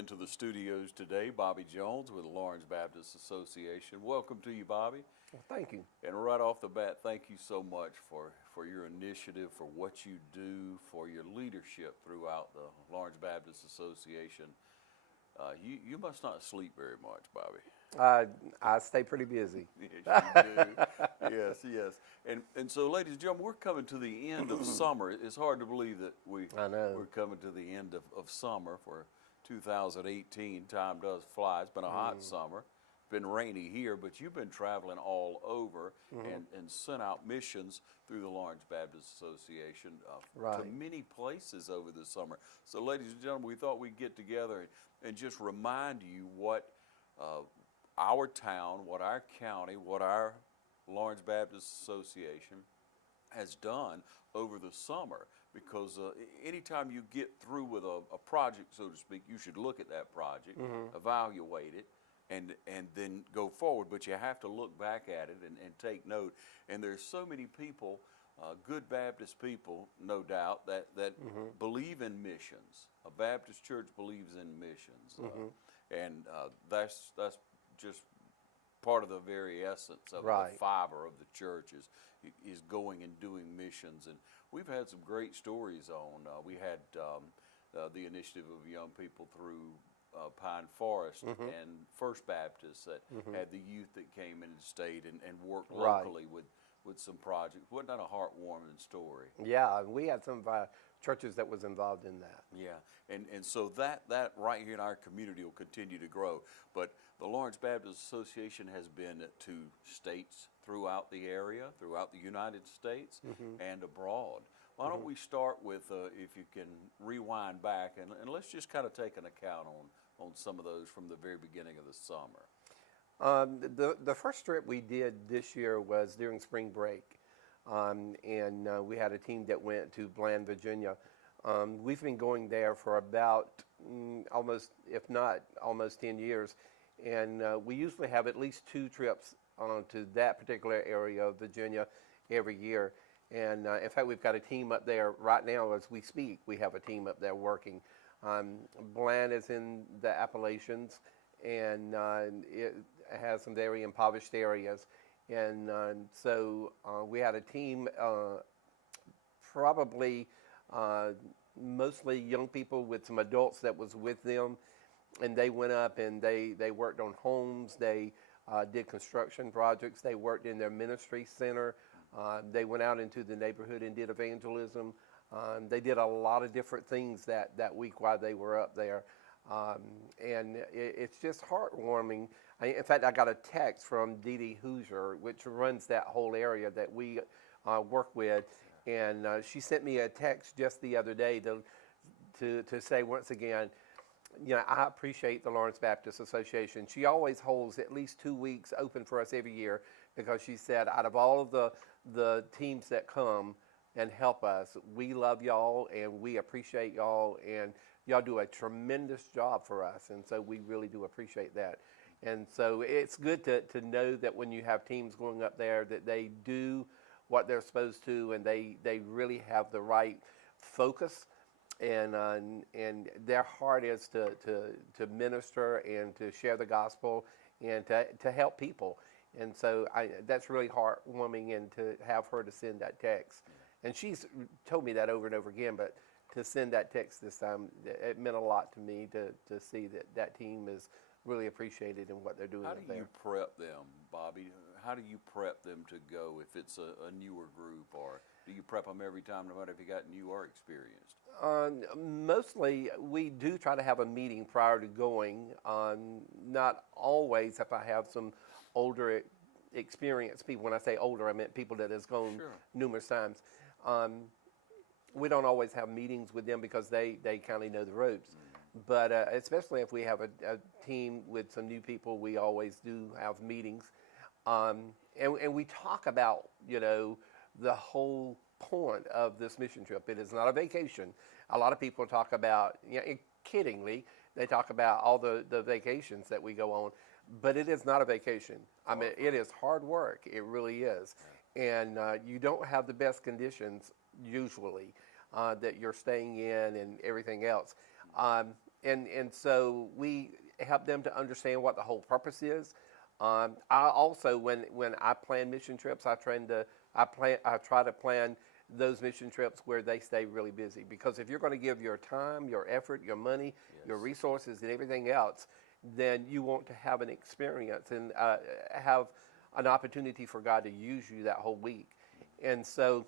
into the studios today. Bobby Jones with the Lawrence Baptist Association. Welcome to you, Bobby. Well, thank you. And right off the bat, thank you so much for your initiative, for what you do, for your leadership throughout the Lawrence Baptist Association. You must not sleep very much, Bobby. I stay pretty busy. Yes, you do. Yes. And so, ladies and gentlemen, we're coming to the end of summer. It's hard to believe that we're coming to the end of summer for 2018. Time does fly. It's been a hot summer. Been rainy here, but you've been traveling all over and sent out missions through the Lawrence Baptist Association to many places over the summer. So, ladies and gentlemen, we thought we'd get together and just remind you what our town, what our county, what our Lawrence Baptist Association has done over the summer. Because anytime you get through with a project, so to speak, you should look at that project, evaluate it, and then go forward. But you have to look back at it and take note. And there's so many people, good Baptist people, no doubt, that believe in missions. A Baptist church believes in missions. And that's just part of the very essence of the fiber of the church is going and doing missions. And we've had some great stories on. We had the initiative of young people through Pine Forest and First Baptist that had the youth that came in and stayed and worked locally with some projects. Wasn't that a heartwarming story? Yeah, we had some of our churches that was involved in that. Yeah, and so that right here in our community will continue to grow. But the Lawrence Baptist Association has been to states throughout the area, throughout the United States, and abroad. Why don't we start with, if you can rewind back, and let's just kind of take an account on some of those from the very beginning of the summer. The first trip we did this year was during spring break, and we had a team that went to Bland, Virginia. We've been going there for about almost, if not almost 10 years, and we usually have at least 2 trips to that particular area of Virginia every year. And in fact, we've got a team up there right now as we speak. We have a team up there working. Bland is in the Appalachians, and it has some very impoverished areas. And so we had a team, probably mostly young people with some adults that was with them. And they went up and they worked on homes. They did construction projects. They worked in their ministry center. They went out into the neighborhood and did evangelism. They did a lot of different things that week while they were up there. And it's just heartwarming. In fact, I got a text from Dee Dee Hoosier, which runs that whole area that we work with. And she sent me a text just the other day to say once again, you know, I appreciate the Lawrence Baptist Association. She always holds at least 2 weeks open for us every year because she said out of all of the teams that come and help us, we love y'all and we appreciate y'all, and y'all do a tremendous job for us, and so we really do appreciate that. And so it's good to know that when you have teams going up there that they do what they're supposed to, and they really have the right focus. And their heart is to minister and to share the gospel and to help people. And so that's really heartwarming, and to have her to send that text. And she's told me that over and over again, but to send that text this time, it meant a lot to me to see that team is really appreciated in what they're doing up there. How do you prep them, Bobby? How do you prep them to go if it's a newer group, or do you prep them every time, no matter if you got new or experienced? Mostly, we do try to have a meeting prior to going. Not always. If I have some older, experienced people, when I say older, I meant people that has gone numerous times. We don't always have meetings with them because they kind of know the ropes. But especially if we have a team with some new people, we always do have meetings. And we talk about, you know, the whole point of this mission trip. It is not a vacation. A lot of people talk about, you know, kiddingly, they talk about all the vacations that we go on, but it is not a vacation. I mean, it is hard work. It really is. And you don't have the best conditions usually that you're staying in and everything else. and so we help them to understand what the whole purpose is. I also, when I plan mission trips, I try to plan those mission trips where they stay really busy, because if you're going to give your time, your effort, your money, your resources, and everything else, then you want to have an experience and have an opportunity for God to use you that whole week. And so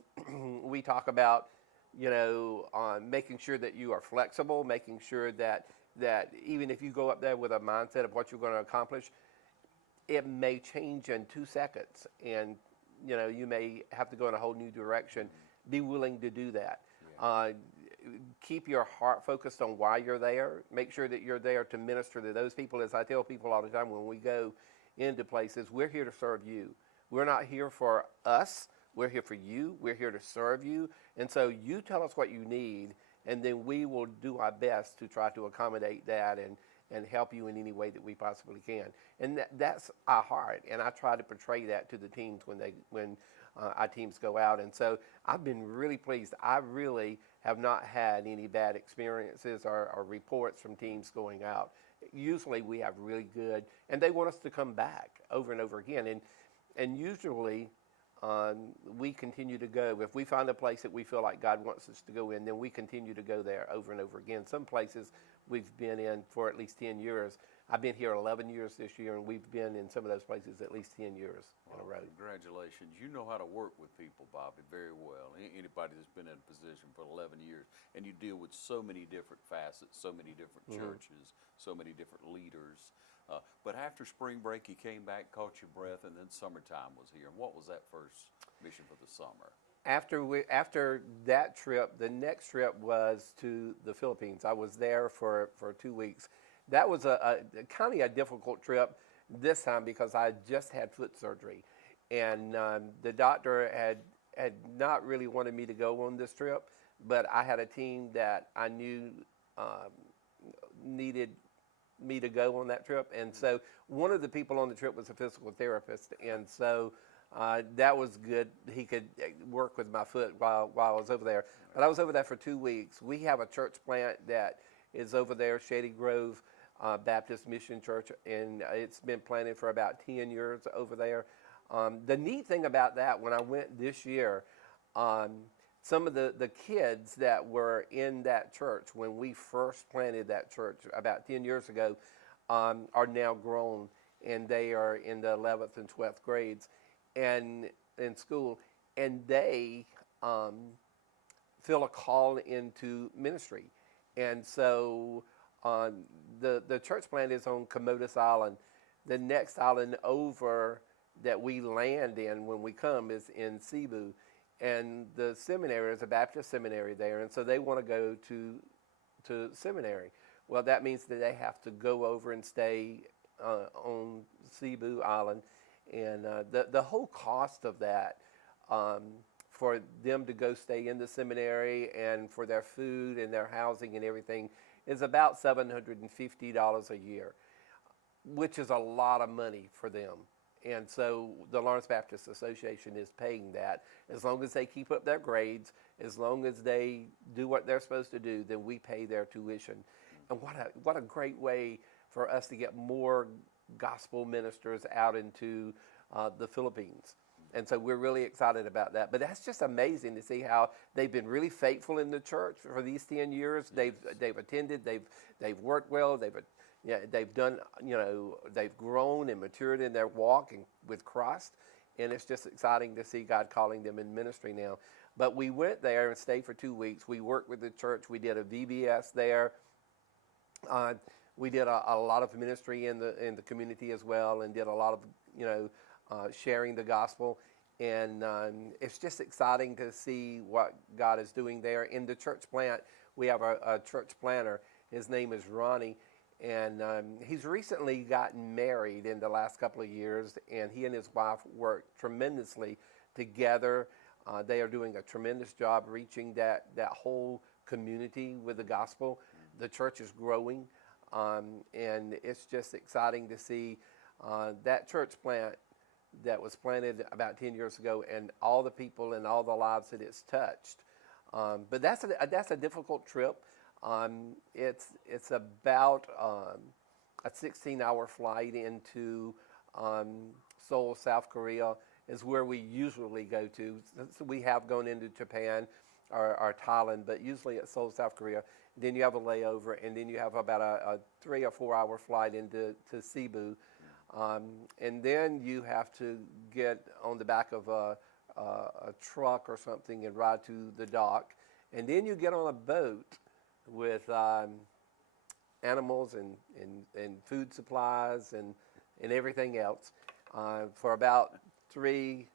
we talk about, making sure that you are flexible, making sure that even if you go up there with a mindset of what you're going to accomplish, it may change in 2 seconds, and you may have to go in a whole new direction. Be willing to do that. Keep your heart focused on why you're there. Make sure that you're there to minister to those people. As I tell people all the time, when we go into places, we're here to serve you. We're not here for us. We're here for you. We're here to serve you. And so you tell us what you need, and then we will do our best to try to accommodate that and help you in any way that we possibly can. And that's our heart. And I try to portray that to the teams when our teams go out. And so I've been really pleased. I really have not had any bad experiences or reports from teams going out. Usually we have really good, and they want us to come back over and over again. And usually we continue to go. If we find a place that we feel like God wants us to go in, then we continue to go there over and over again. Some places we've been in for at least 10 years. I've been here 11 years this year, and we've been in some of those places at least 10 years in a row. Congratulations. You know how to work with people, Bobby, very well. Anybody that's been in a position for 11 years, and you deal with so many different facets, so many different churches, so many different leaders. But after spring break, you came back, caught your breath, and then summertime was here. And what was that first mission for the summer? After that trip, the next trip was to the Philippines. I was there for 2 weeks. That was a kind of a difficult trip this time because I just had foot surgery, and the doctor had not really wanted me to go on this trip, but I had a team that I knew needed me to go on that trip, and so one of the people on the trip was a physical therapist, and so that was good. He could work with my foot while I was over there. But I was over there for 2 weeks. We have a church plant that is over there, Shady Grove Baptist Mission Church, and it's been planted for about 10 years over there. The neat thing about that, when I went this year, some of the kids that were in that church when we first planted that church about 10 years ago are now grown, and they are in the 11th and 12th grades and in school, and they feel a call into ministry. And so the church plant is on Comodos Island. The next island over that we land in when we come is in Cebu. And the seminary is a Baptist seminary there, and so they want to go to seminary. Well, that means that they have to go over and stay on Cebu Island, and the whole cost of that for them to go stay in the seminary and for their food and their housing and everything is about $750 a year, which is a lot of money for them. And so the Lawrence Baptist Association is paying that. As long as they keep up their grades, as long as they do what they're supposed to do, then we pay their tuition. And what a great way for us to get more gospel ministers out into the Philippines. And so we're really excited about that. But that's just amazing to see how they've been really faithful in the church for these 10 years. They've attended, they've worked well, they've done, they've grown and matured in their walk with Christ, and it's just exciting to see God calling them in ministry now. But we went there and stayed for 2 weeks. We worked with the church. We did a VBS there. We did a lot of ministry in the community as well, and did a lot of sharing the gospel. And it's just exciting to see what God is doing there. In the church plant, we have a church planter. His name is Ronnie. And he's recently gotten married in the last couple of years, and he and his wife work tremendously together. They are doing a tremendous job reaching that whole community with the gospel. The church is growing, and it's just exciting to see that church plant that was planted about 10 years ago and all the people and all the lives that it's touched. But that's a difficult trip. It's about a 16-hour flight into Seoul, South Korea is where we usually go to. So we have gone into Japan or Thailand, but usually at Seoul, South Korea. Then you have a layover, and then you have about a 3 or 4 hour flight into Cebu. And then you have to get on the back of a truck or something and ride to the dock. And then you get on a boat with animals and food supplies and everything else for about 3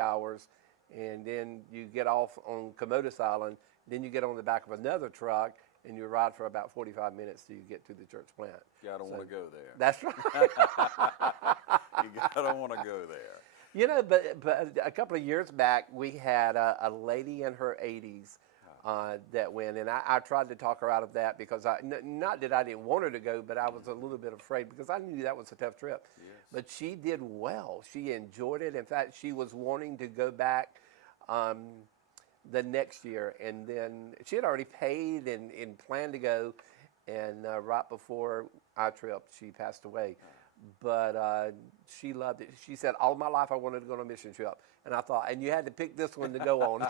hours. And then you get off on Komodos Island. Then you get on the back of another truck and you ride for about 45 minutes till you get to the church plant. Yeah, I don't want to go there. That's right. I don't want to go there. You know, but a couple of years back, we had a lady in her 80s that went, and I tried to talk her out of that because not that I didn't want her to go, but I was a little bit afraid because I knew that was a tough trip. Yes. But she did well. She enjoyed it. In fact, she was wanting to go back the next year, and then she had already paid and planned to go, and right before our trip, she passed away. But she loved it. She said, all my life I wanted to go on a mission trip. And I thought, and you had to pick this one to go on.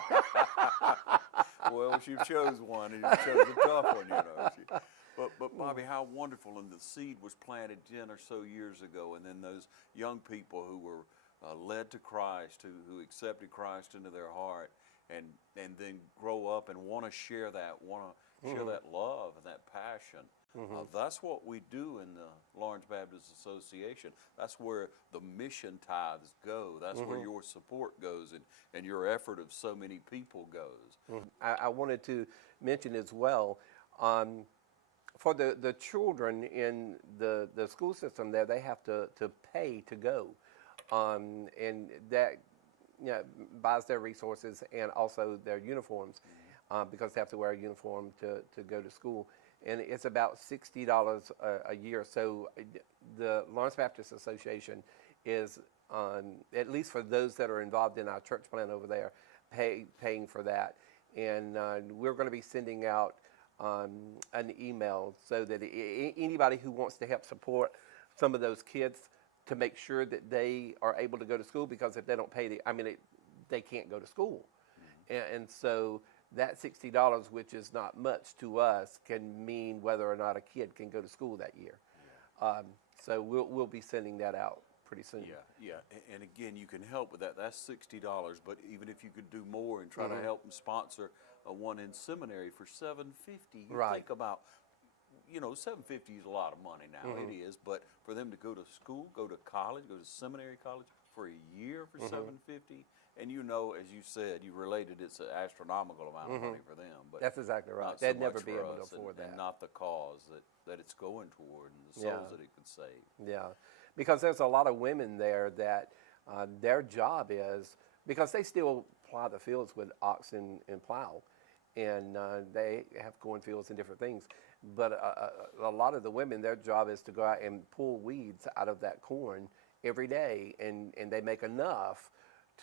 Well, she chose one, and you chose a tough one, you know. But Bobby, how wonderful, and the seed was planted 10 or so years ago, and then those young people who were led to Christ, who accepted Christ into their heart, and then grow up and want to share that, share that love and that passion. That's what we do in the Lawrence Baptist Association. That's where the mission tithes go. That's where your support goes and your effort of so many people goes. I wanted to mention as well, for the children in the school system there, they have to pay to go. And that buys their resources and also their uniforms because they have to wear a uniform to go to school. And it's about $60 a year. So the Lawrence Baptist Association is, at least for those that are involved in our church plant over there, paying for that. And we're going to be sending out an email so that anybody who wants to help support some of those kids to make sure that they are able to go to school, because if they don't pay, they can't go to school. And so that $60, which is not much to us, can mean whether or not a kid can go to school that year. So we'll be sending that out pretty soon. Yeah. And again, you can help with that. That's $60. But even if you could do more and try to help them sponsor one in seminary for $750, you think about, $750 is a lot of money now. It is. But for them to go to school, go to college, go to seminary college for a year for $750. And as you said, you related it's an astronomical amount of money for them. But that's exactly right. They'd never be able to afford that. And not the cause that it's going toward and the souls that it could save. Yeah, because there's a lot of women there that their job is, because they still plow the fields with oxen and plow, and they have cornfields and different things. But a lot of the women, their job is to go out and pull weeds out of that corn every day, and they make enough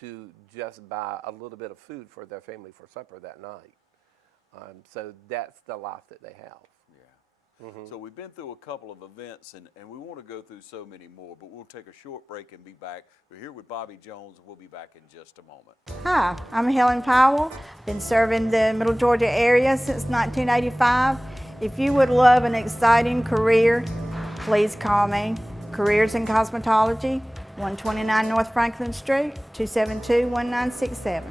to just buy a little bit of food for their family for supper that night. So that's the life that they have. Yeah. So we've been through a couple of events, and we want to go through so many more, but we'll take a short break and be back. We're here with Bobby Jones, and we'll be back in just a moment. Hi, I'm Helen Powell. Been serving the Middle Georgia area since 1985. If you would love an exciting career, please call me. Careers in Cosmetology, 129 North Franklin Street, 272-1967.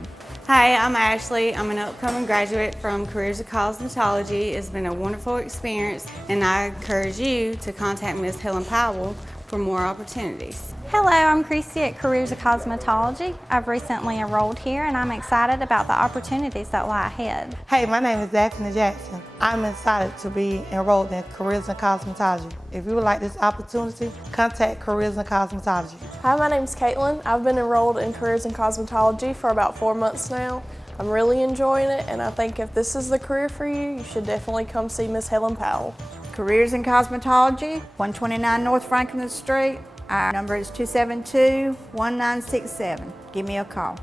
Hi, I'm Ashley. I'm an upcoming graduate from Careers of Cosmetology. It's been a wonderful experience, and I encourage you to contact Ms. Helen Powell for more opportunities. Hello, I'm Christy at Careers of Cosmetology. I've recently enrolled here, and I'm excited about the opportunities that lie ahead. Hey, my name is Daphne Jackson. I'm excited to be enrolled in Careers in Cosmetology. If you would like this opportunity, contact Careers in Cosmetology. Hi, my name is Caitlin. I've been enrolled in Careers in Cosmetology for about 4 months now. I'm really enjoying it, and I think if this is the career for you, you should definitely come see Miss Helen Powell. Careers in Cosmetology, 129 North Franklin Street. Our number is 272-1967. Give me a call.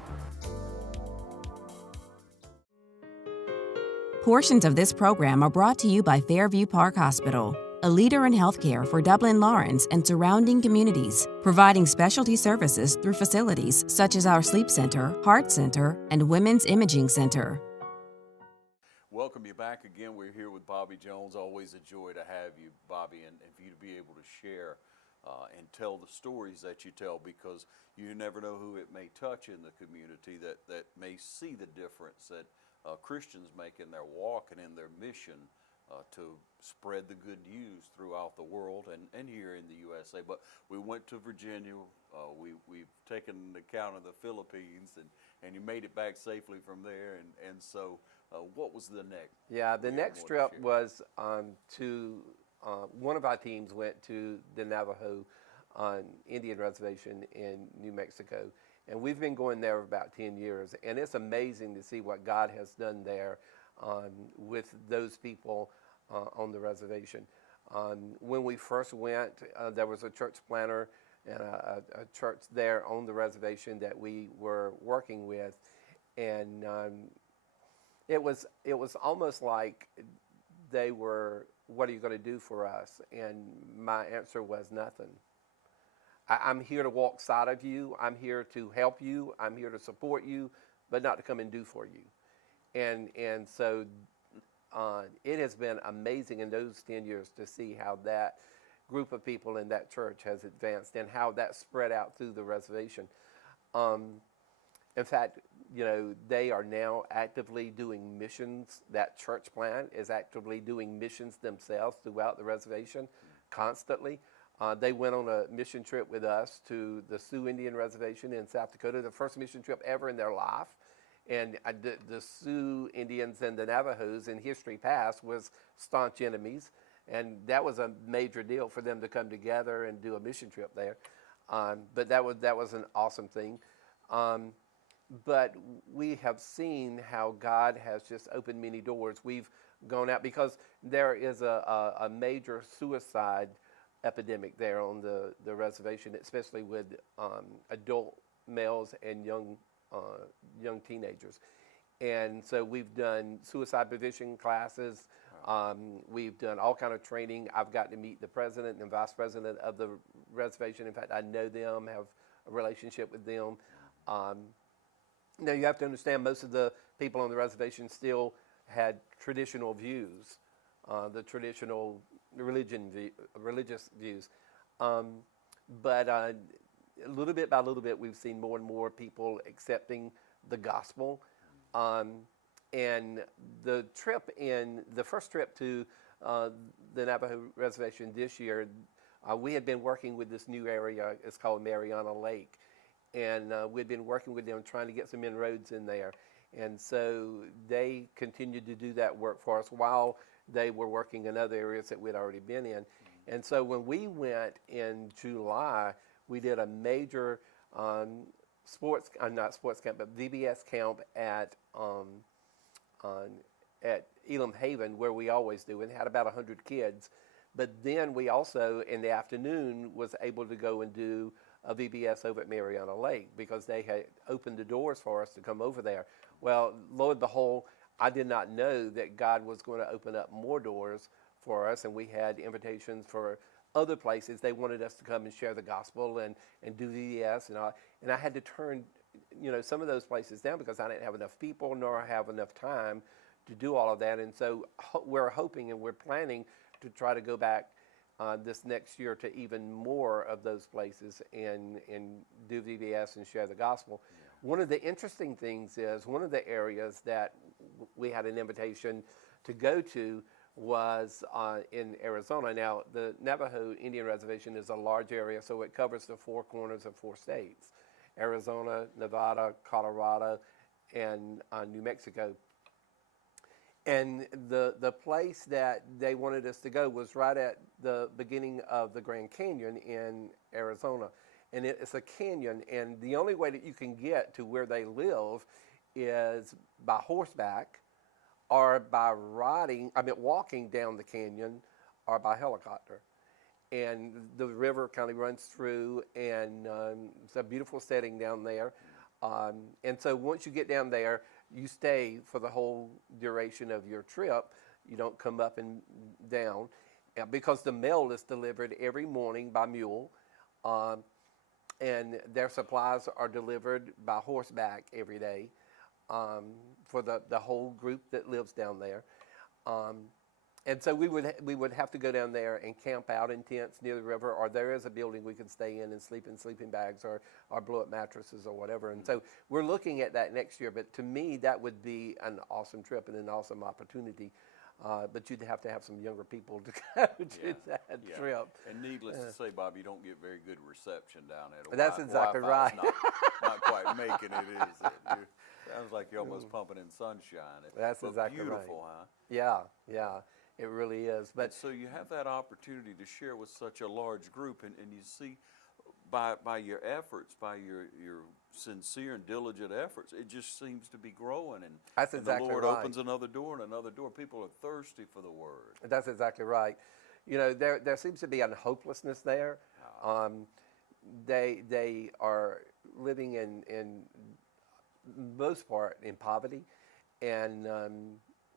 Portions of this program are brought to you by Fairview Park Hospital, a leader in healthcare for Dublin Lawrence and surrounding communities, providing specialty services through facilities such as our Sleep Center, Heart Center, and Women's Imaging Center. Welcome you back again. We're here with Bobby Jones. Always a joy to have you, Bobby, and for you to be able to share and tell the stories that you tell, because you never know who it may touch in the community that may see the difference that Christians make in their walk and in their mission to spread the good news throughout the world and here in the USA. But we went to Virginia. We've taken account of the Philippines, and you made it back safely from there. And so what was the next? Yeah, the next trip was to one of our teams went to the Navajo Indian Reservation in New Mexico. And we've been going there for about 10 years. And it's amazing to see what God has done there with those people on the reservation. When we first went, there was a church planter and a church there on the reservation that we were working with. And it was almost like they were, "What are you going to do for us?" And my answer was nothing. I'm here to walk side of you. I'm here to help you. I'm here to support you, but not to come and do for you. And so it has been amazing in those 10 years to see how that group of people in that church has advanced and how that spread out through the reservation. In fact, you know, they are now actively doing missions. That church plant is actively doing missions themselves throughout the reservation constantly. They went on a mission trip with us to the Sioux Indian Reservation in South Dakota, the first mission trip ever in their life. And the Sioux Indians and the Navajos in history past was staunch enemies. And that was a major deal for them to come together and do a mission trip there. But that was an awesome thing. But we have seen how God has just opened many doors. We've gone out because there is a major suicide epidemic there on the reservation, especially with adult males and young teenagers. And so we've done suicide prevention classes. We've done all kind of training. I've gotten to meet the president and vice president of the reservation. In fact, I know them, have a relationship with them. Now, you have to understand, most of the people on the reservation still had traditional views, the traditional religious views. But little bit by little bit, we've seen more and more people accepting the gospel. And the first trip to the Navajo Reservation this year, we had been working with this new area. It's called Mariana Lake. And we'd been working with them trying to get some inroads in there. And so they continued to do that work for us while they were working in other areas that we'd already been in. And so when we went in July, we did a major not sports camp, but VBS camp at Elam Haven, where we always do, and had about 100 kids. But then we also, in the afternoon, was able to go and do a VBS over at Mariana Lake because they had opened the doors for us to come over there. Well, lo and behold, I did not know that God was going to open up more doors for us, and we had invitations for other places. They wanted us to come and share the gospel and do VBS, and I had to turn, some of those places down because I didn't have enough people nor have enough time to do all of that. And so we're hoping and we're planning to try to go back this next year to even more of those places and do VBS and share the gospel. Yeah. One of the interesting things is one of the areas that we had an invitation to go to was in Arizona. Now, the Navajo Indian Reservation is a large area, so it covers the four corners of 4 states: Arizona, Nevada, Colorado, and New Mexico. And the place that they wanted us to go was right at the beginning of the Grand Canyon in Arizona. And it's a canyon, and the only way that you can get to where they live is by horseback or by walking down the canyon or by helicopter. And the river kind of runs through, and it's a beautiful setting down there. And so once you get down there, you stay for the whole duration of your trip. You don't come up and down, because the mail is delivered every morning by mule, and their supplies are delivered by horseback every day, for the whole group that lives down there. And so we would have to go down there and camp out in tents near the river, or there is a building we can stay in and sleep in sleeping bags or blow up mattresses or whatever. And so we're looking at that next year. But to me, that would be an awesome trip and an awesome opportunity. But you'd have to have some younger people to go to that trip. And needless to say, Bob, you don't get very good reception down there. That's exactly right. Not quite making it, is it? Sounds like you're almost pumping in sunshine. That's exactly right. Beautiful, huh? Yeah. It really is. But so you have that opportunity to share with such a large group, and you see by your efforts, by your sincere and diligent efforts, it just seems to be growing. And, that's exactly the Lord right. opens another door and another door. People are thirsty for the Word. That's exactly right. You know, there seems to be a hopelessness there. They are living in most part in poverty, and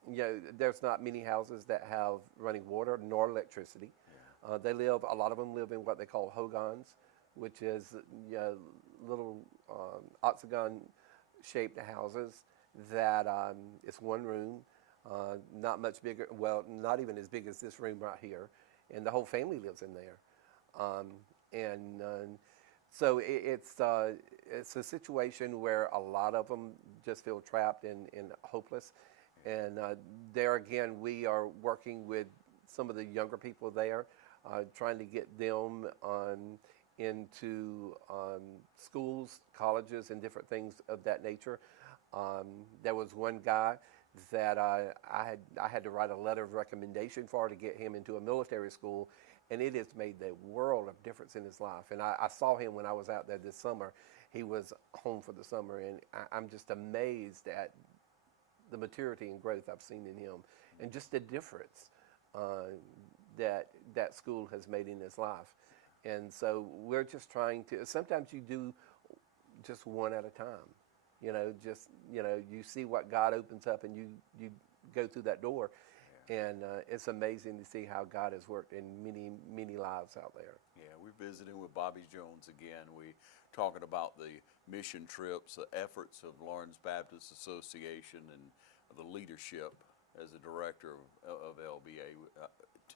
you know, there's not many houses that have running water nor electricity. A lot of them live in what they call hogans, which is little octagon-shaped houses that it's one room, not much bigger, well, not even as big as this room right here, and the whole family lives in there. So it's a situation where a lot of them just feel trapped and hopeless. And there again, we are working with some of the younger people there, trying to get them into schools, colleges, and different things of that nature. There was one guy that I had to write a letter of recommendation for to get him into a military school, and it has made the world of difference in his life. And I saw him when I was out there this summer. He was home for the summer, and I'm just amazed at the maturity and growth I've seen in him, and just the difference that school has made in his life. And so we're just trying to, sometimes you do just one at a time. You see what God opens up, and you go through that door. And it's amazing to see how God has worked in many, many lives out there. Yeah, we're visiting with Bobby Jones again. We're talking about the mission trips, the efforts of Lawrence Baptist Association, and the leadership as the director of LBA.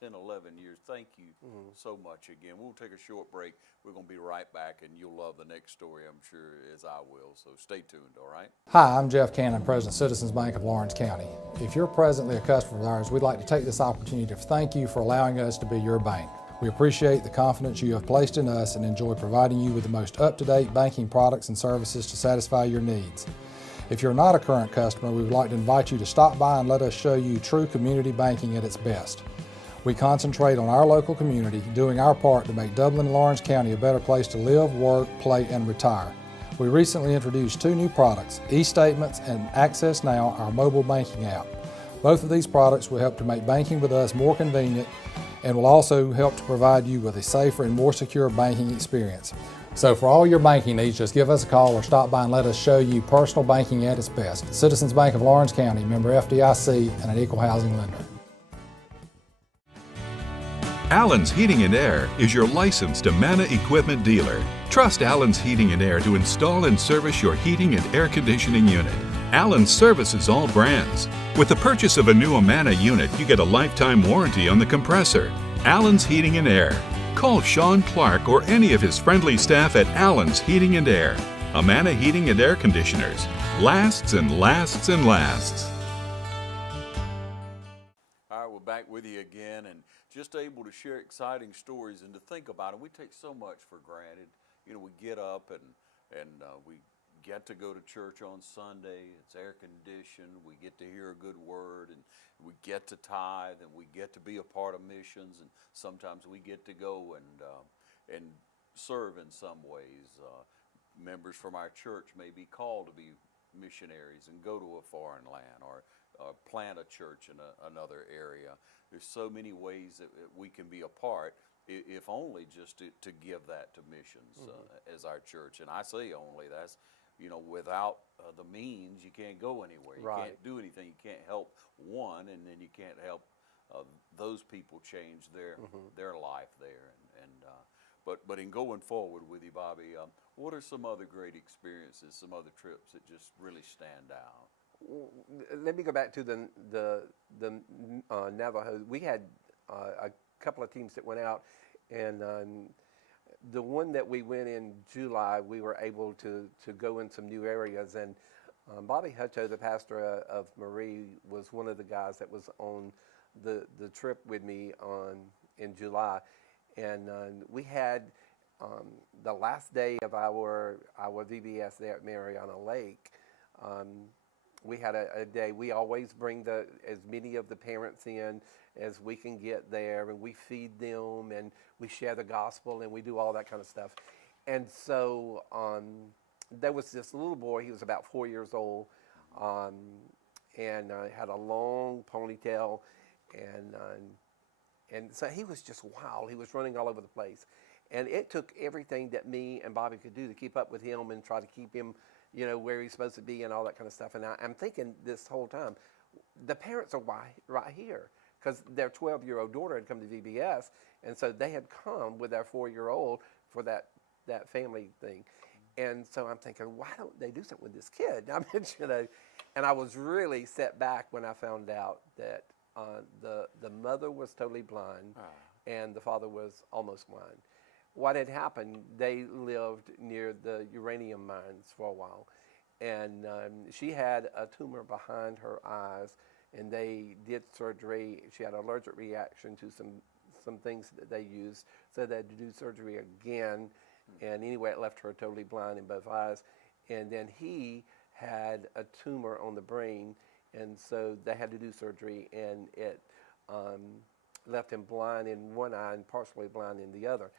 10, 11 years. Thank you so much again. We'll take a short break. We're going to be right back, and you'll love the next story, I'm sure, as I will. So stay tuned, all right? Hi, I'm Jeff Cannon, President of Citizens Bank of Lawrence County. If you're presently a customer of ours, we'd like to take this opportunity to thank you for allowing us to be your bank. We appreciate the confidence you have placed in us and enjoy providing you with the most up-to-date banking products and services to satisfy your needs. If you're not a current customer, we would like to invite you to stop by and let us show you true community banking at its best. We concentrate on our local community, doing our part to make Dublin and Lawrence County a better place to live, work, play, and retire. We recently introduced 2 new products, eStatements and Access Now, our mobile banking app. Both of these products will help to make banking with us more convenient and will also help to provide you with a safer and more secure banking experience. So for all your banking needs, just give us a call or stop by and let us show you personal banking at its best. Citizens Bank of Lawrence County, member FDIC, and an equal housing lender. Allen's Heating and Air is your licensed Amana equipment dealer. Trust Allen's Heating and Air to install and service your heating and air conditioning unit. Allen's services all brands. With the purchase of a new Amana unit, you get a lifetime warranty on the compressor. Allen's Heating and Air. Call Sean Clark or any of his friendly staff at Allen's Heating and Air. Amana Heating and Air Conditioners. Lasts and lasts and lasts. All right, we're back with you again, and just able to share exciting stories and to think about it. We take so much for granted. You know, we get up and we get to go to church on Sunday. It's air conditioned. We get to hear a good word, and we get to tithe, and we get to be a part of missions, and sometimes we get to go and serve in some ways. Members from our church may be called to be missionaries and go to a foreign land or plant a church in another area. There's so many ways that we can be a part, if only just to give that to missions as our church. And I say only, that's without the means, you can't go anywhere. You Right. can't do anything. You can't help one, and then you can't help those people change their life there. But in going forward with you, Bobby, what are some other great experiences, some other trips that just really stand out? Let me go back to the Navajo. We had a couple of teams that went out, and the one that we went in July, we were able to go in some new areas. And Bobby Hutto, the pastor of Marie, was one of the guys that was on the trip with me in July. And we had the last day of our VBS there at Mariana Lake. We had a day. We always bring as many of the parents in as we can get there, and we feed them, and we share the gospel, and we do all that kind of stuff. And so there was this little boy. He was about 4 years old, and had a long ponytail, and so he was just wild. He was running all over the place, and it took everything that me and Bobby could do to keep up with him and try to keep him, where he's supposed to be and all that kind of stuff. And I'm thinking this whole time, the parents are right here, because their 12-year-old daughter had come to VBS, and so they had come with their 4-year-old for that family thing. And so I'm thinking, why don't they do something with this kid? I mean, and I was really set back when I found out that the mother was totally blind, and the father was almost blind. What had happened, they lived near the uranium mines for a while, and she had a tumor behind her eyes, and they did surgery. She had an allergic reaction to some things that they used, so they had to do surgery again, and anyway, it left her totally blind in both eyes. And then he had a tumor on the brain, and so they had to do surgery, and it left him blind in one eye and partially blind in the other.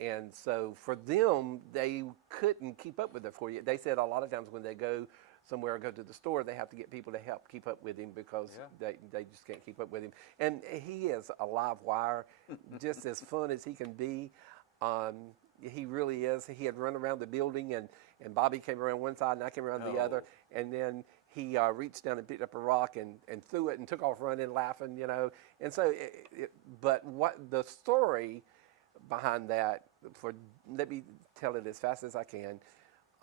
And so for them, they couldn't keep up with it for you. They said a lot of times when they go somewhere or go to the store, they have to get people to help keep up with him, because they just can't keep up with him. And he is a live wire, just as fun as he can be. He really is. He had run around the building, and Bobby came around one side and I came around the other. And then he reached down and picked up a rock and threw it and took off running, laughing, And so, but what the story behind that, let me tell it as fast as I can.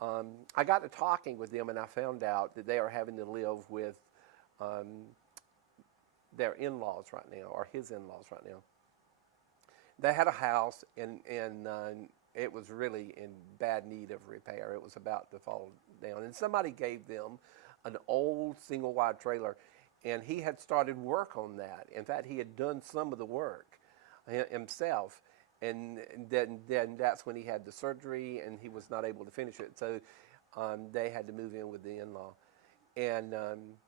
I got to talking with them, and I found out that they are having to live with their in-laws right now, or his in-laws right now. They had a house, and it was really in bad need of repair. It was about to fall down, and somebody gave them an old single-wide trailer, and he had started work on that. In fact, he had done some of the work himself. And then that's when he had the surgery, and he was not able to finish it. So they had to move in with the in-law. And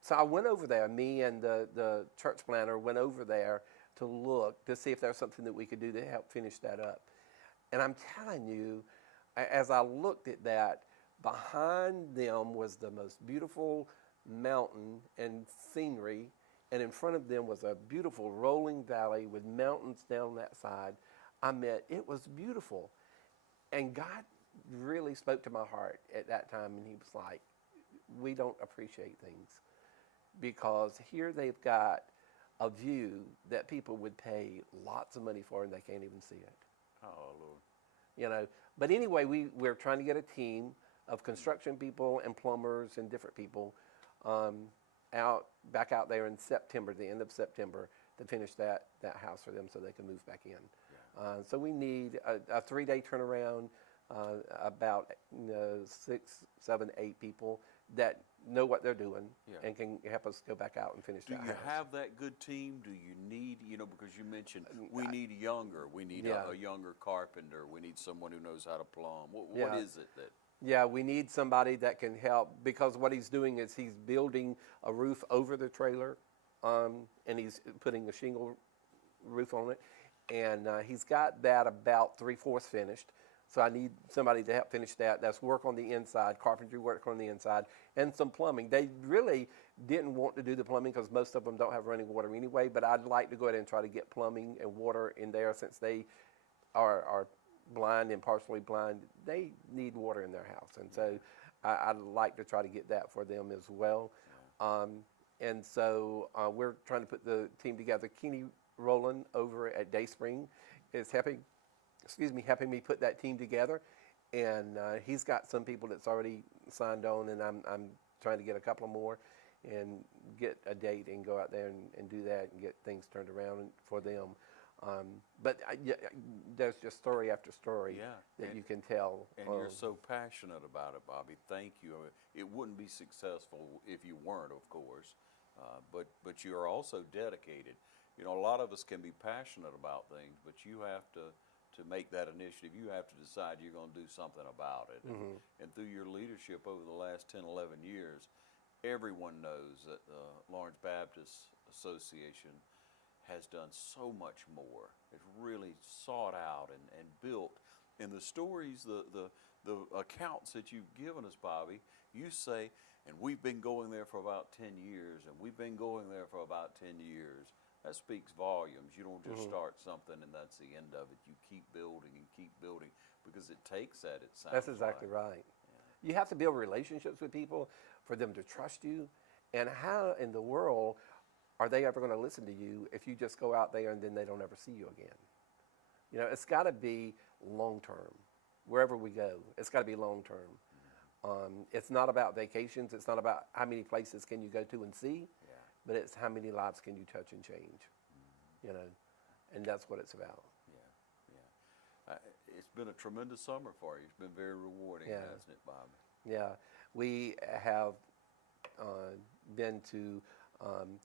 so I went over there. Me and the church planner went over there to look to see if there was something that we could do to help finish that up. And I'm telling you, as I looked at that, behind them was the most beautiful mountain and scenery, and in front of them was a beautiful rolling valley with mountains down that side. I mean, it was beautiful. And God really spoke to my heart at that time, and he was like, we don't appreciate things, because here they've got a view that people would pay lots of money for, and they can't even see it. Oh, Lord. But anyway, we're trying to get a team of construction people and plumbers and different people back out there in September, the end of September, to finish that house for them so they can move back in. So we need a 3-day turnaround, about 6, 7, 8 people that know what they're doing and can help us go back out and finish that house. Do you have that good team? Do you need, because you mentioned we need younger. We need a younger carpenter. We need someone who knows how to plumb. What is it that? Yeah, we need somebody that can help, because what he's doing is he's building a roof over the trailer, and he's putting a shingle roof on it. And he's got that about 3/4 finished. So I need somebody to help finish that. That's work on the inside, carpentry work on the inside, and some plumbing. They really didn't want to do the plumbing because most of them don't have running water anyway, but I'd like to go ahead and try to get plumbing and water in there, since they are blind and partially blind, they need water in their house. And so I'd like to try to get that for them as well. And so we're trying to put the team together. Kenny Rowland over at Dayspring is helping me put that team together. And he's got some people that's already signed on, and I'm trying to get a couple more and get a date and go out there and do that and get things turned around for them. But there's just story after story that you can tell. And you're so passionate about it, Bobby. Thank you. It wouldn't be successful if you weren't, of course, but you are also dedicated. You know, a lot of us can be passionate about things, but you have to make that initiative. You have to decide you're going to do something about it. And through your leadership over the last 10, 11 years, everyone knows that the Lawrence Baptist Association has done so much more. It's really sought out and built. And the stories, the accounts that you've given us, Bobby, you say, and we've been going there for about 10 years, and we've been going there for about 10 years. That speaks volumes. You don't just start something and that's the end of it. You keep building and keep building because it takes that, it sounds That's exactly right. You have to build relationships with people for them to trust you. And how in the world are they ever going to listen to you if you just go out there and then they don't ever see you again? You know, it's got to be long term. Wherever we go, it's got to be long term. It's not about vacations. It's not about how many places can you go to and see, but it's how many lives can you touch and change, you know, and that's what it's about. It's been a tremendous summer for you. It's been very rewarding, hasn't it, Bobby? Yeah, we have been to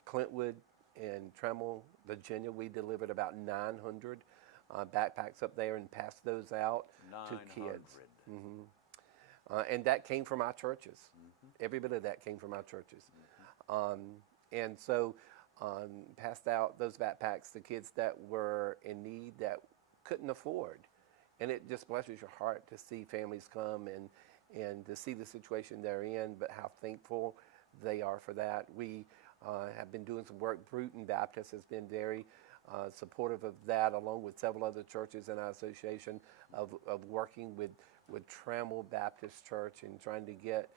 Clintwood and Trammell, Virginia. We delivered about 900 backpacks up there and passed those out to kids. And that came from our churches. Every bit of that came from our churches. And so passed out those backpacks to kids that were in need that couldn't afford. And it just blesses your heart to see families come and to see the situation they're in, but how thankful they are for that. We have been doing some work. Bruton Baptist has been very supportive of that, along with several other churches in our association, of working with Trammell Baptist Church and trying to get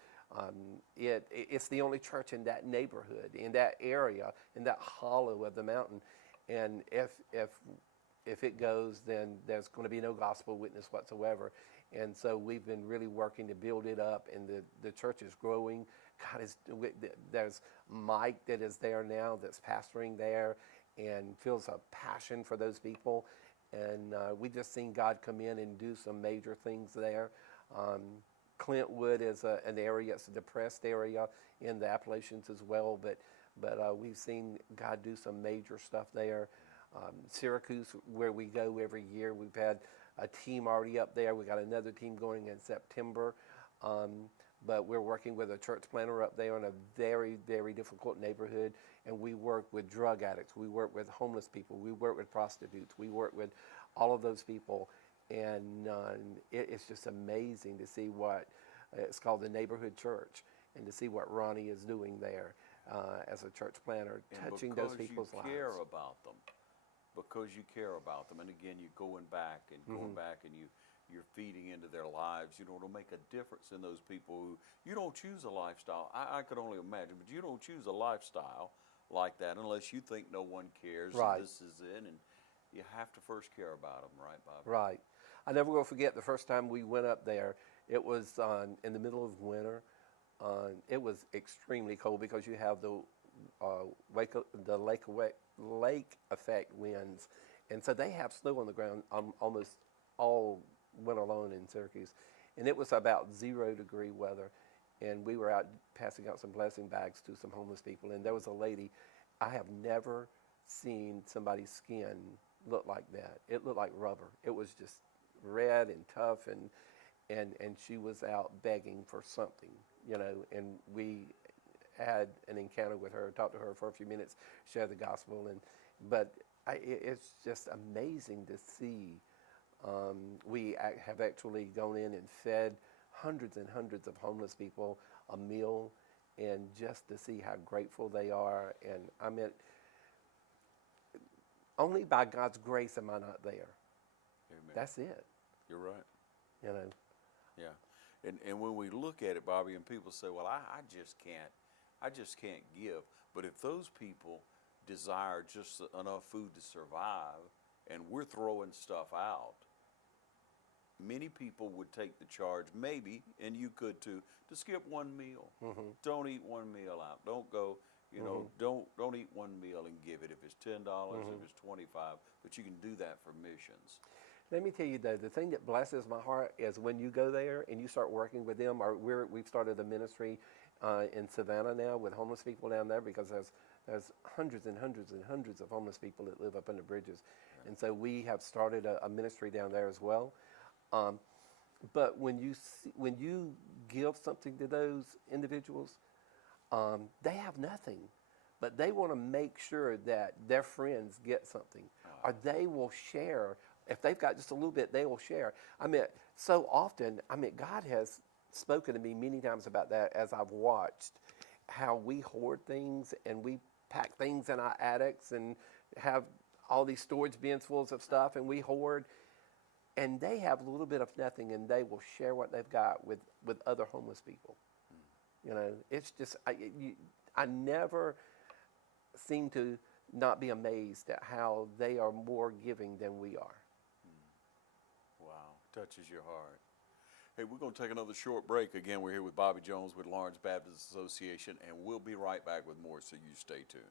it's the only church in that neighborhood, in that area, in that hollow of the mountain. And if it goes, then there's going to be no gospel witness whatsoever. And so we've been really working to build it up, and the church is growing. There's Mike that is there now that's pastoring there and feels a passion for those people. And we just seen God come in and do some major things there. Clintwood is an area, it's a depressed area in the Appalachians as well, but we've seen God do some major stuff there. Syracuse, where we go every year, we've had a team already up there. We got another team going in September, but we're working with a church planter up there in a very, very difficult neighborhood, and we work with drug addicts, we work with homeless people, we work with prostitutes, we work with all of those people. And it's just amazing to see what it's called the neighborhood church, and to see what Ronnie is doing there as a church planter, touching those people's lives. Because you care about them. Because you care about them. And again, you're going back and you're feeding into their lives. You know, it'll make a difference in those people who, you don't choose a lifestyle. I could only imagine, but you don't choose a lifestyle like that unless you think no one cares. Right. And this is it. And you have to first care about them, right, Bob? Right. I never will forget the first time we went up there. It was in the middle of winter. It was extremely cold because you have the lake effect winds, and so they have snow on the ground almost all winter long in Syracuse. And it was about 0-degree weather, and we were out passing out some blessing bags to some homeless people. And there was a lady. I have never seen somebody's skin look like that. It looked like rubber. It was just red and tough, and she was out begging for something, you know, and we had an encounter with her, talked to her for a few minutes, shared the gospel, it's just amazing to see. We have actually gone in and fed hundreds and hundreds of homeless people a meal, and just to see how grateful they are. And I mean, only by God's grace am I not there. Amen. That's it. You're right. You know. Yeah. And when we look at it, Bobby, and people say, well, I just can't give. But if those people desire just enough food to survive, and we're throwing stuff out, many people would take the charge, maybe, and you could too, to skip one meal. Don't eat one meal out. Don't go, you know, don't eat one meal and give it. If it's $10, if it's $25, but you can do that for missions. Let me tell you though, the thing that blesses my heart is when you go there and you start working with them. We've started a ministry in Savannah now with homeless people down there, because there's hundreds and hundreds and hundreds of homeless people that live up under bridges, and so we have started a ministry down there as well. But when you give something to those individuals, they have nothing, but they want to make sure that their friends get something, or they will share. If they've got just a little bit, they will share. I mean, so often, God has spoken to me many times about that as I've watched how we hoard things and we pack things in our attics and have all these storage bins full of stuff, and we hoard. And they have a little bit of nothing, and they will share what they've got with other homeless people. You know, it's just, I never seem to not be amazed at how they are more giving than we are. Wow, touches your heart. Hey, we're going to take another short break. Again, we're here with Bobby Jones with Lawrence Baptist Association, and we'll be right back with more, so you stay tuned.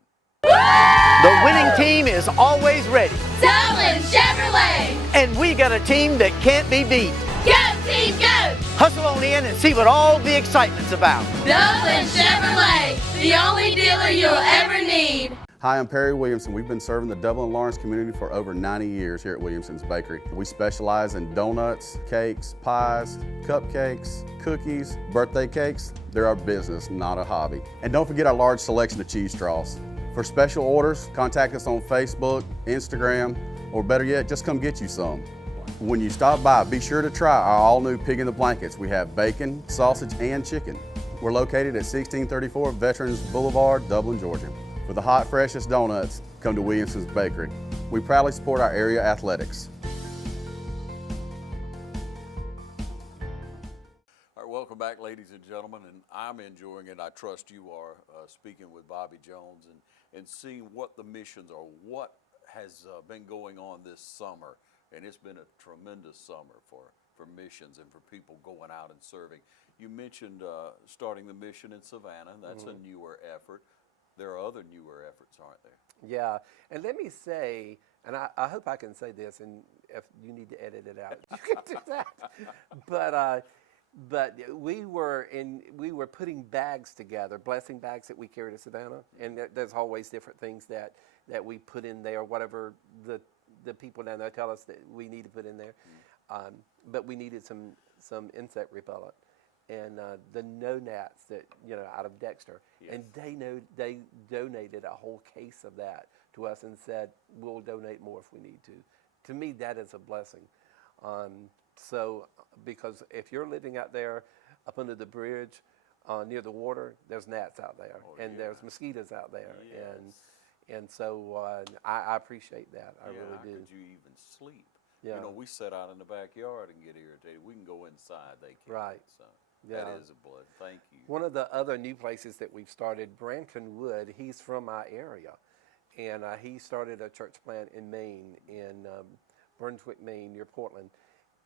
The winning team is always ready. Dublin Chevrolet. And we got a team that can't be beat. Go team, go! Hustle on in and see what all the excitement's about. Dublin Chevrolet, the only dealer you'll ever need. Hi, I'm Perry Williamson. We've been serving the Dublin Lawrence community for over 90 years here at Williamson's Bakery. We specialize in donuts, cakes, pies, cupcakes, cookies, birthday cakes. They're our business, not a hobby. And don't forget our large selection of cheese straws. For special orders, contact us on Facebook, Instagram, or better yet, just come get you some. When you stop by, be sure to try our all-new Pig in the Blankets. We have bacon, sausage, and chicken. We're located at 1634 Veterans Boulevard, Dublin, Georgia. For the hot, freshest donuts, come to Williamson's Bakery. We proudly support our area athletics. All right, welcome back, ladies and gentlemen, and I'm enjoying it. I trust you are, speaking with Bobby Jones and seeing what the missions are, what has been going on this summer. And it's been a tremendous summer for missions and for people going out and serving. You mentioned starting the mission in Savannah. That's a newer effort. There are other newer efforts, aren't there? Yeah, and let me say, and I hope I can say this, and if you need to edit it out, you can do that. But we were putting bags together, blessing bags that we carry to Savannah, and there's always different things that we put in there, whatever the people down there tell us that we need to put in there. But we needed some insect repellent. And the no gnats that out of Dexter, and they donated a whole case of that to us and said we'll donate more if we need to. To me, that is a blessing. So because if you're living out there up under the bridge near the water, there's gnats out there, and there's mosquitoes out there, and so I appreciate that. I really do. How could you even sleep? Yeah. You know, we sit out in the backyard and get irritated. We can go inside. They can't. Right. So. Yeah. That is a blood. Thank you. One of the other new places that we've started, Branton Wood, he's from my area. And he started a church plant in Maine, in Brunswick, Maine, near Portland.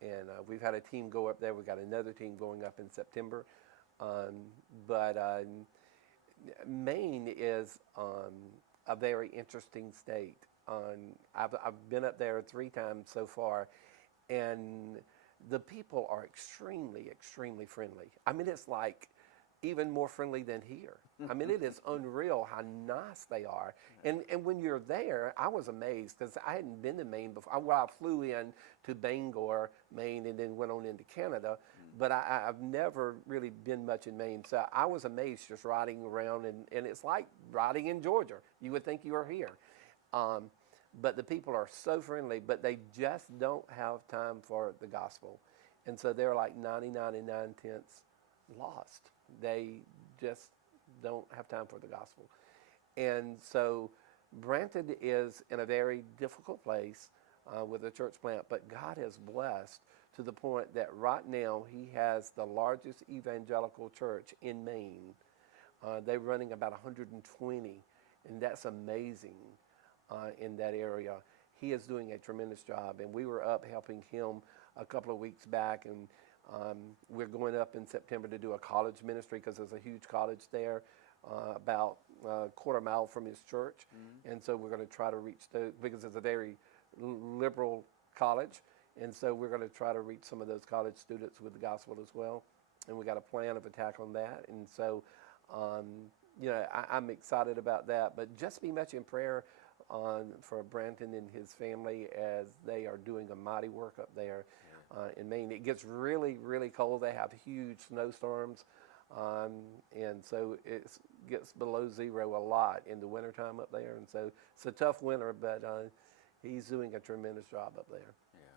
And we've had a team go up there. We've got another team going up in September. But Maine is a very interesting state. I've been up there 3 times so far. And the people are extremely, extremely friendly. I mean, it's like even more friendly than here. I mean, it is unreal how nice they are. And when you're there, I was amazed because I hadn't been to Maine before. Well, I flew in to Bangor, Maine, and then went on into Canada. But I've never really been much in Maine. So I was amazed just riding around, and it's like riding in Georgia. You would think you were here. But the people are so friendly, but they just don't have time for the gospel. And so they're like 99.9 lost. They just don't have time for the gospel. And so Branton is in a very difficult place with a church plant, but God has blessed to the point that right now he has the largest evangelical church in Maine. They're running about 120, and that's amazing in that area. He is doing a tremendous job, and we were up helping him a couple of weeks back, and we're going up in September to do a college ministry because there's a huge college there about a quarter mile from his church. And so we're going to try to reach those, because it's a very liberal college, and so we're going to try to reach some of those college students with the gospel as well. And we got a plan of attack on that. And so, you know, I'm excited about that. But just be much in prayer for Branton and his family as they are doing a mighty work up there in Maine. It gets really, really cold. They have huge snowstorms. And so it gets below zero a lot in the wintertime up there. And so it's a tough winter, but he's doing a tremendous job up there. Yeah.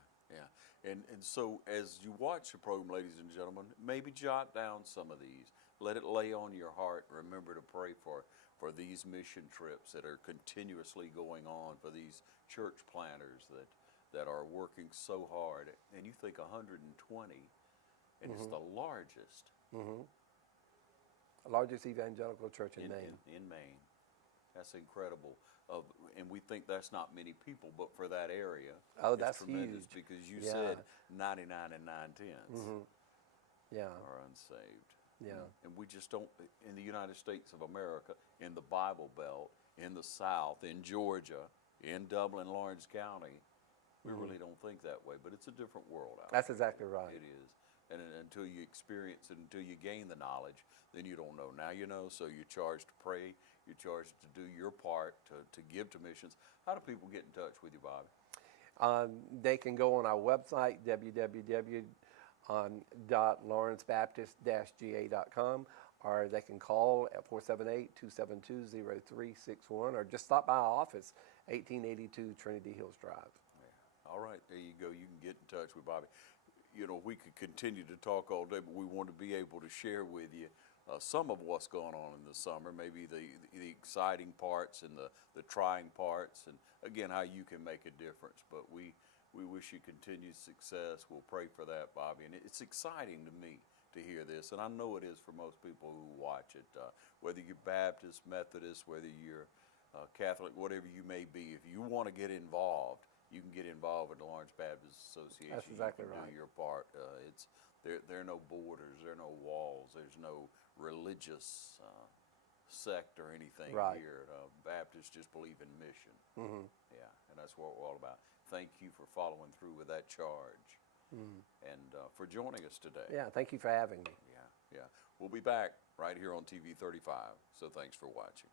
And so as you watch the program, ladies and gentlemen, maybe jot down some of these. Let it lay on your heart. Remember to pray for these mission trips that are continuously going on, for these church planters that are working so hard. And you think 120, and it's the largest. Largest evangelical church in Maine. In Maine. That's incredible. And we think that's not many people, but for that area, that's tremendous, huge. because you said 99 and 9/10 yeah. are unsaved. Yeah. And we just don't, in the United States of America, in the Bible Belt, in the South, in Georgia, in Dublin, Lawrence County, we really don't think that way, but it's a different world out That's there. exactly right. It is. And until you experience it, until you gain the knowledge, then you don't know. Now you know, so you're charged to pray, you're charged to do your part, to give to missions. How do people get in touch with you, Bobby? They can go on our website, www.lawrencebaptist-ga.com, or they can call at 478-272-0361, or just stop by our office, 1882 Trinity Hills Drive. Yeah. All right, there you go. You can get in touch with Bobby. You know, we could continue to talk all day, but we want to be able to share with you some of what's going on in the summer, maybe the exciting parts and the trying parts, and again, how you can make a difference. But we wish you continued success. We'll pray for that, Bobby. And it's exciting to me to hear this, and I know it is for most people who watch it, whether you're Baptist, Methodist, whether you're Catholic, whatever you may be. If you want to get involved, you can get involved with the Lawrence Baptist Association. That's exactly you can right. do your part. There are no borders, there are no walls, there's no religious sect or anything here. Baptists just believe in mission. Yeah, and that's what we're all about. Thank you for following through with that charge and for joining us today. Yeah, thank you for having me. Yeah. We'll be back right here on TV 35, so thanks for watching.